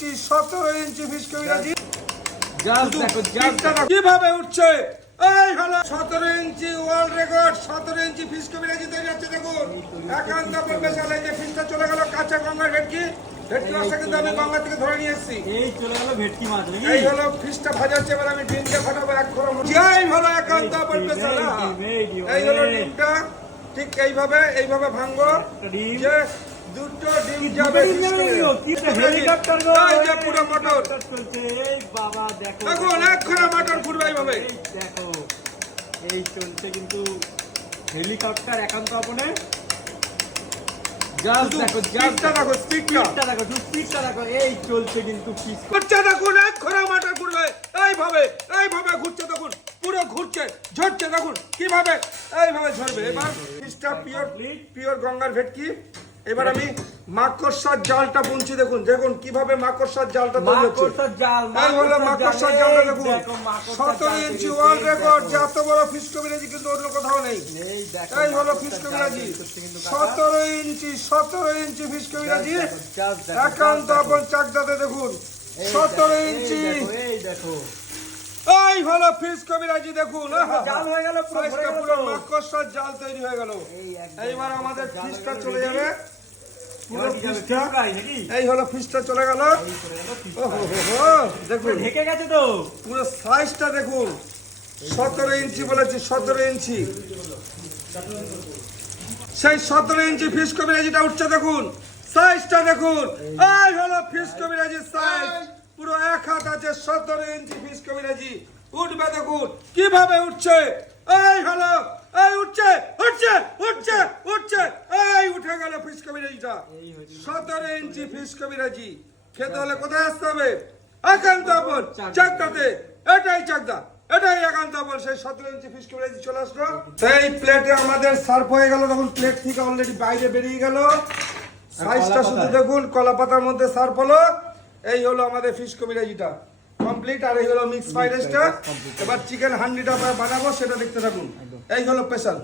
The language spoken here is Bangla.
ইঞ্চি 17 ইঞ্চি ফিশ কবিরাজি দেখো কিভাবে উঠছে। এই হলো 17 ইঞ্চি ওয়ার্ল্ড রেকর্ড, 17 ইঞ্চি ফিশ কবিরাজি তৈরি হচ্ছে। দেখুন একান্ত স্পেশাল, এই যে ফিশটা চলে গেল কাঁচা গঙ্গার ভেটকি। ভেটকি মাছটা কিন্তু আমি গঙ্গা থেকে ধরে নিয়ে এসেছি। এই চলে গেল ভেটকি মাছ। এই হলো ফিশটা ভাজা হচ্ছে, এবার আমি ডিমটা ফাটাবো এক খরম। এই হলো একান্ত স্পেশাল, এই হলো ডিমটা। ঠিক এইভাবে ভাঙবো যে দুটো ডিম যাবে। হেলিকপ্টার এই যে পুরো মটর চলছে। এই বাবা দেখো, দেখুন এক খরা মটর ফুটবে এইভাবে। দেখো এই চলছে কিন্তু হেলিকপ্টার একান্ত আপনে। জাস্ট দেখো, স্পিডটা দেখো, স্পিডটা দেখো, স্পিডটা দেখো। এই চলছে কিন্তু ফিশ ঘুরছে, দেখুন এক খরা মটর ফুটবে এইভাবে ঘুরছে। দেখুন পুরো ঘুরছে, ঝরছে। দেখুন কিভাবে এইভাবে ঝরবে। এবার ফিশটা পিওর গঙ্গার ভেটকি। এবার আমি মাকড়সার জালটা বুনছি। দেখুন কিভাবে মাকড়সার জালটা তৈরি হচ্ছে। এই হলো মাকড়সার জালটা। দেখুন 17 ইঞ্চি ওয়ার্ল্ড রেকর্ড, যে এত বড় ফিশ কবিরাজি কিন্তু অন্য কোথাও নেই। এই হলো ফিশ কবিরাজি 17 ইঞ্চি ফিশ কবিরাজি একান্ত আপন চাকদাতে। দেখুন 17 ইঞ্চি। এই দেখো এই হলো ফিশ কবিরাজি। দেখুন জাল হয়ে গেল, পুরো মাকড়সার জাল তৈরি হয়ে গেল। এইবার আমাদের ফিশটা চলে যাবে। এই হলো ফিশটা চলে গেল। দেখুন ঢেকে গেছে তো পুরো সাইজটা দেখুন। 17 ইঞ্চি বলেছি, 17 ইঞ্চি। সেই 17 ইঞ্চি ফিশ কবিরাজিটা উঠছে। দেখুন সাইজটা দেখুন। এই হলো ফিশ কবিরাজির সাইজ, পুরো এক হাত আছে। 17 ইঞ্চি ফিশ কবিরাজি উঠবে। দেখুন কিভাবে উঠছে। এই হলো, এই উঠছে এই উঠে গেল ফিশ কবিরাজিটা। 17 ইঞ্চি ফিশ কবিরাজি খেতে হলে কোথায় আসতে হবে? একান্ত আপন চাকদাতে। এটাই চাকদা, এটাই একান্ত আপন। সেই 17 ইঞ্চি ফিশ কবিরাজি চলে আসলো। সেই প্লেটে আমাদের সার্ভ হয়ে গেল। তখন প্লেট থেকে অলরেডি বাইরে বেরিয়ে গেল। সাইজটা শুধু দেখুন, কলা পাতার মধ্যে সার্ভ হলো। এই হলো আমাদের ফিশ কবিরাজিটা কমপ্লিট। আর এই হলো মিক্স ফ্রাইড রাইসটা। এবার চিকেন হান্ডিটা বানাবো, সেটা দেখতে থাকুন। এই হলো স্পেশাল।